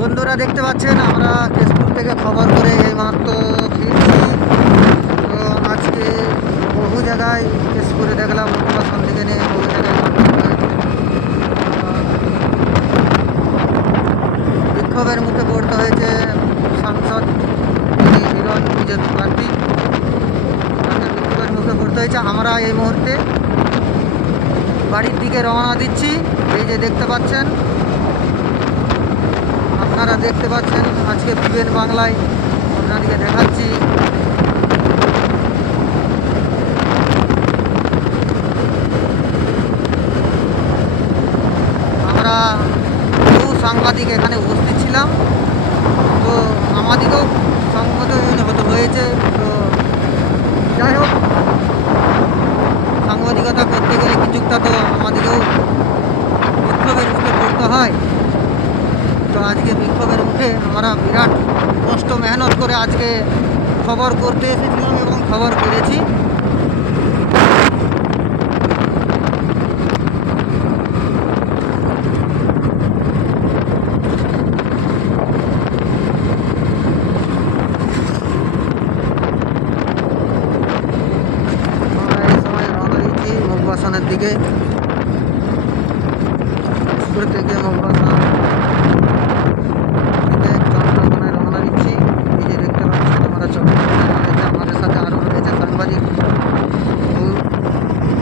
বন্ধুরা দেখতে পাচ্ছেন, আমরা কেশপুর থেকে খবর করে এই এইমাত্র ফিরছি। তো আজকে বহু জায়গায় কেশপুরে দেখলাম থেকে নিয়ে বহু জায়গায় বিক্ষোভের মুখে পড়তে হয়েছে সাংসদ হিরণ বিজেপি প্রার্থী বিক্ষোভের মুখে পড়তে হয়েছে, আমরা এই মুহূর্তে বাড়ির দিকে রওনা দিচ্ছি। এই যে দেখতে পাচ্ছেন আপনারা দেখতে পাচ্ছেন আজকে বিবেন বাংলায়। আপনাদেরকে দেখাচ্ছি। আমরা বহু সাংবাদিক এখানে উপস্থিত ছিলাম। তো আমাদেরকেও সংবোধন হতে হয়েছে। তো যাই হোক, সাংবাদিকতা করতে গেলে কিছুটা তো আমাদেরকেও বিক্ষোভের মুখে পড়তে হয়। তো আজকে বিক্ষোভের মুখে আমরা বিরাট কষ্ট মেহনত করে আজকে খবর করতে এসেছিলাম এবং খবর করেছি দিকে। থেকে মোগবাসা